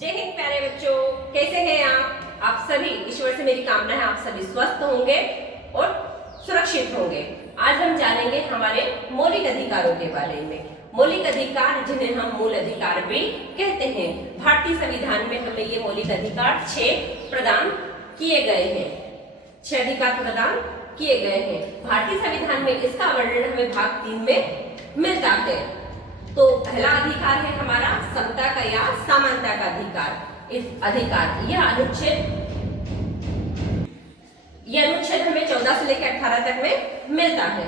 जय हिंद प्यारे बच्चों, कैसे हैं आप सभी। ईश्वर से मेरी कामना है आप सभी स्वस्थ होंगे और सुरक्षित होंगे। आज हम जानेंगे हमारे मौलिक अधिकारों के बारे में। मौलिक अधिकार जिन्हें हम मूल अधिकार भी कहते हैं। भारतीय संविधान में हमें ये मौलिक अधिकार 6 प्रदान किए गए हैं। 6 अधिकार प्रदान किए गए हैं। भारतीय संविधान में इसका वर्णन हमें भाग 3 में मिलता है। तो पहला अधिकार है हमारा समता का या समानता का अधिकार। इस अधिकार यह अनुच्छेद हमें 14 से लेकर 18 तक में मिलता है।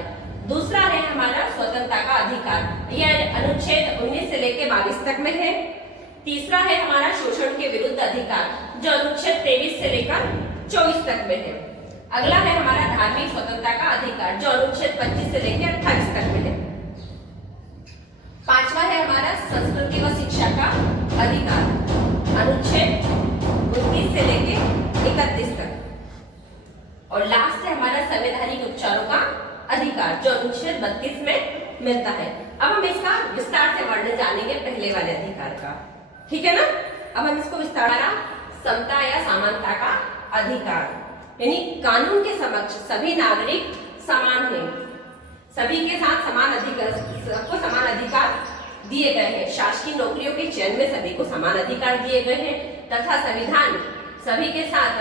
दूसरा है हमारा स्वतंत्रता का अधिकार। यह अनुच्छेद 19 से लेकर 22 तक में है। तीसरा है हमारा शोषण के विरुद्ध अधिकार, जो अनुच्छेद 23 से लेकर 24 तक में है। अगला है हमारा धार्मिक स्वतंत्रता का अधिकार, जो अनुच्छेद 25 से लेकर 28 तक में है। पांचवा है हमारा संस्कृति व शिक्षा का अधिकार, अनुच्छेद 29 से लेकर 31 तक। और लास्ट है हमारा संवैधानिक उपचारों का अधिकार, जो अनुच्छेद 32 में मिलता है। अब हम इसका विस्तार से वर्णन जानेंगे पहले वाले अधिकार का, ठीक है ना। अब हम इसको विस्तार समता या समानता का अधिकार, यानी कानून के समक्ष सभी नागरिक समान हैं, सभी के साथ समान अधिकार, सबको समान अधिकार दिए गए हैं। शासकीय नौकरियों के चयन में सभी को समान अधिकार दिए गए हैं तथा संविधान सभी के साथ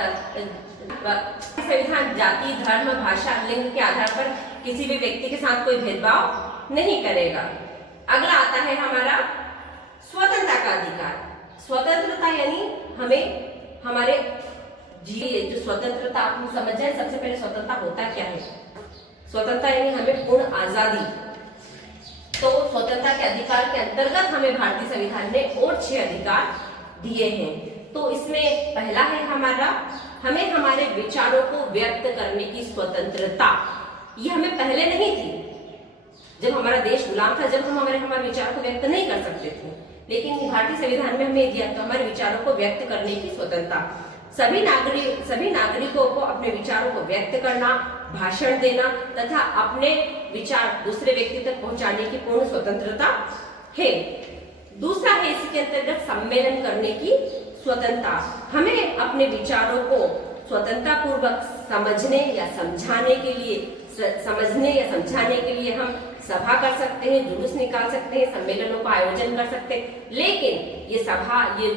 संविधान जाति, धर्म, भाषा, लिंग के आधार पर किसी भी व्यक्ति के साथ कोई भेदभाव नहीं करेगा। अगला आता है हमारा स्वतंत्रता का अधिकार। स्वतंत्रता यानी हमें हमारे जो स्वतंत्रता आप समझ जाए। सबसे पहले स्वतंत्रता होता क्या है। स्वतंत्रता यानी हमें पूर्ण आजादी। तो स्वतंत्रता के अधिकार के अंतर्गत हमें भारतीय संविधान ने और 6 अधिकार दिए हैं। तो इसमें पहला है हमारा हमें हमारे विचारों को व्यक्त करने की स्वतंत्रता। ये हमें पहले नहीं थी, जब हमारा देश गुलाम था, जब हम हमारे विचारों को व्यक्त नहीं कर सकते थे। लेकिन भारतीय संविधान में हमें दिया तो हमारे विचारों को व्यक्त करने की स्वतंत्रता। सभी नागरिकों को अपने विचारों को व्यक्त करना, भाषण देना तथा अपने विचार दूसरे व्यक्ति तक पहुंचाने की पूर्ण स्वतंत्रता है। दूसरा है इसके अंतर्गत सम्मेलन करने की स्वतंत्रता। हमें अपने विचारों को स्वतंत्रता पूर्वक समझने या समझाने के लिए हम सभा कर सकते हैं, जुलूस निकाल सकते हैं, सम्मेलनों का आयोजन कर सकते हैं। लेकिन ये सभा, ये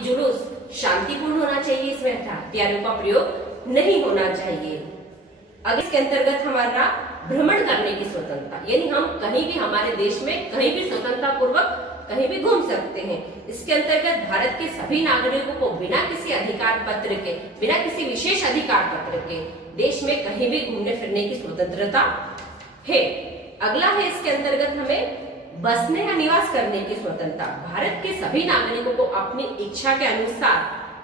जुलूस शांतिपूर्ण होना चाहिए, इसमें हथियारों का प्रयोग नहीं होना चाहिए। अब इसके अंतर्गत हमारा भ्रमण करने की स्वतंत्रता, यानी हम कहीं भी हमारे देश में कहीं भी स्वतंत्रता पूर्वक कहीं भी घूम सकते हैं। इसके अंतर्गत भारत के सभी नागरिकों को बिना किसी अधिकार पत्र के, बिना किसी विशेष अधिकार पत्र के देश में कहीं भी घूमने फिरने की स्वतंत्रता है। अगला है इसके अंतर्गत हमें बसने या निवास करने की स्वतंत्रता। भारत के सभी नागरिकों को अपनी इच्छा के अनुसार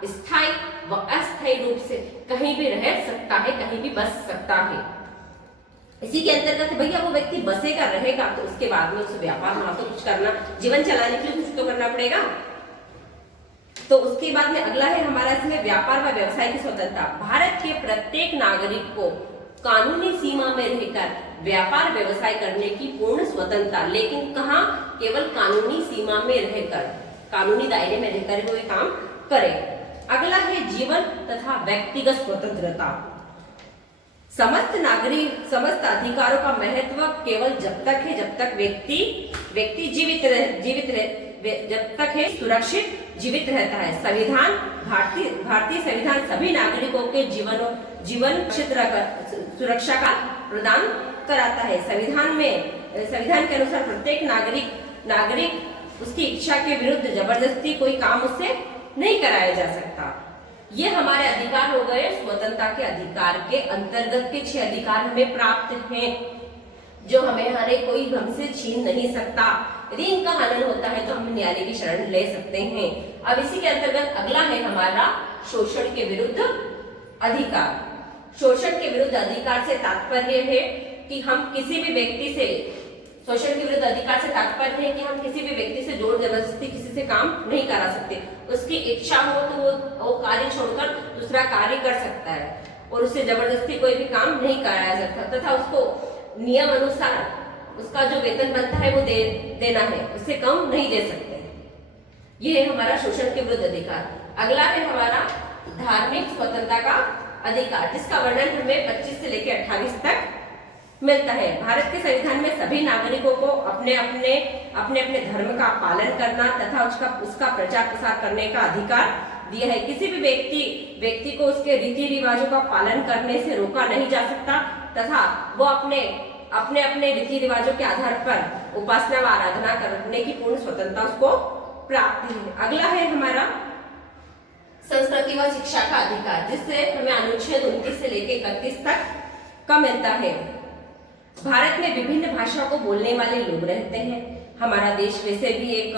स्थायी व अस्थायी रूप से कहीं भी रह सकता है, कहीं भी बस सकता है। इसी के अंतर्गत भैया वो व्यक्ति बसेगा, रहेगा, तो उसके बाद में उसे व्यापार वहां तो कुछ करना, जीवन चलाने के लिए कुछ तो करना पड़ेगा। तो उसके बाद में अगला है हमारा इसमें व्यापार व व्यवसाय की स्वतंत्रता। भारत के प्रत्येक नागरिक को कानूनी सीमा में रहकर व्यापार व्यवसाय करने की पूर्ण स्वतंत्रता, लेकिन कहाँ, केवल कानूनी सीमा में रहकर, कानूनी दायरे में रहकर वो काम करे। अगला है जीवन तथा व्यक्तिगत स्वतंत्रता। समस्त अधिकारों का महत्व केवल जब तक है जब तक व्यक्ति जब तक है सुरक्षित जीवित रहता है। संविधान, भारतीय संविधान सभी नागरिकों के जीवन सुरक्षा का प्रदान कराता है। संविधान के अनुसार प्रत्येक नागरिक उसकी इच्छा के विरुद्ध जबरदस्ती कोई काम उससे नहीं कराया जा सकता। ये हमारे अधिकार हो गए स्वतंत्रता के अधिकार के अंतर्गत के 6 अधिकार हमें प्राप्त हैं, जो हमारे कोई हमसे छीन नहीं सकता। यदि इनका हनन होता है तो हम न्यायालय की शरण ले सकते हैं। अब इसी के अंतर्गत अगला है हमारा शोषण के विरुद्ध अधिकार। शोषण के विरुद्ध अधिकार से तात्पर्य है कि हम किसी भी व्यक्ति से, शोषण के विरुद्ध अधिकार से तात्पर्य है कि हम किसी भी व्यक्ति से जोर जबरदस्ती किसी से काम नहीं करा सकते। उसकी इच्छा हो तो वो कार्य छोड़कर दूसरा कार्य कर सकता है और उससे जबरदस्ती कोई भी काम नहीं कराया सकता तथा उसको नियम अनुसार उसका जो वेतन बनता है वो देना है, उससे कम नहीं दे सकते। ये है हमारा शोषण के विरुद्ध अधिकार। अगला है हमारा धार्मिक स्वतंत्रता का अधिकार, जिसका वर्णन हमें 25 से लेकर 28 तक मिलता है। भारत के संविधान में सभी नागरिकों को अपने अपने धर्म का पालन करना तथा उसका प्रचार प्रसार करने का अधिकार दिया है। किसी भी व्यक्ति को उसके रीति रिवाजों का पालन करने से रोका नहीं जा सकता तथा वो अपने रीति रिवाजों के आधार पर उपासना व आराधना करने की पूर्ण स्वतंत्रता उसको प्राप्त है। अगला है हमारा संस्कृति व शिक्षा का अधिकार, जिससे हमें अनुच्छेद 29 से लेकर 31 तक का मिलता है। भारत में विभिन्न भाषाओं को बोलने वाले लोग रहते हैं। हमारा देश वैसे भी एक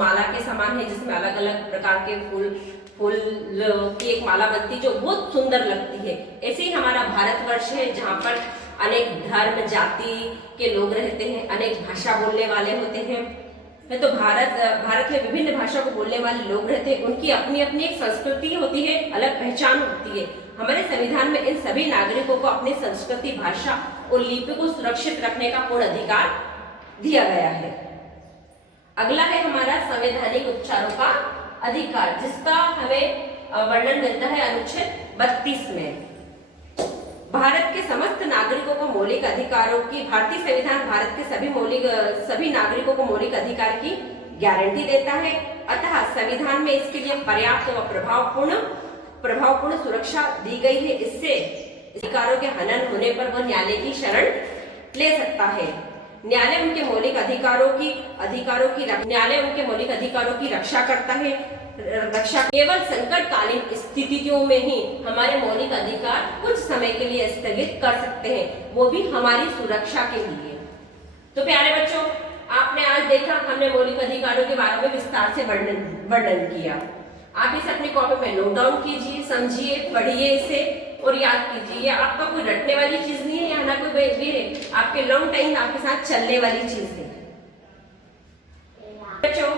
माला के समान है, जिसमें अलग अलग प्रकार के फूल की एक माला बनती जो बहुत सुंदर लगती है। ऐसे ही हमारा भारतवर्ष है, जहाँ पर अनेक धर्म जाति के लोग रहते हैं, अनेक भाषा बोलने वाले होते हैं। तो भारत में विभिन्न भाषा को बोलने वाले लोग रहते हैं। उनकी अपनी अपनी एक संस्कृति होती है, अलग पहचान होती है। हमारे संविधान में इन सभी नागरिकों को अपनी संस्कृति, भाषा और लिपि को सुरक्षित रखने का पूर्ण अधिकार दिया गया है। अगला है हमारा संवैधानिक उपचारों का अधिकार, जिसका हमें वर्णन मिलता है अनुच्छेद 32 में। भारत के समस्त नागरिकों को मौलिक अधिकारों की, भारतीय संविधान भारत के सभी नागरिकों को मौलिक अधिकार की गारंटी देता है। अतः संविधान में इसके लिए पर्याप्त व प्रभावपूर्ण सुरक्षा दी गई है। इससे अधिकारों के हनन होने पर वह न्यायालय की शरण ले सकता है। न्यायालय उनके मौलिक अधिकारों की रक्षा करता है। केवल संकटकालीन स्थितियों में ही हमारे मौलिक अधिकार कुछ समय के लिए स्थगित कर सकते हैं, वो भी हमारी सुरक्षा के लिए। तो प्यारे बच्चों, आपने आज देखा, हमने मौलिक अधिकारों के बारे में विस्तार से वर्णन किया। आप इसे अपनी कॉपी में नोट डाउन कीजिए, समझिए, पढ़िए इसे और याद कीजिए। ये आपका कोई रटने वाली चीज नहीं है, या ना कोई आपके लॉन्ग टाइम आपके साथ चलने वाली चीज है। बच्चों,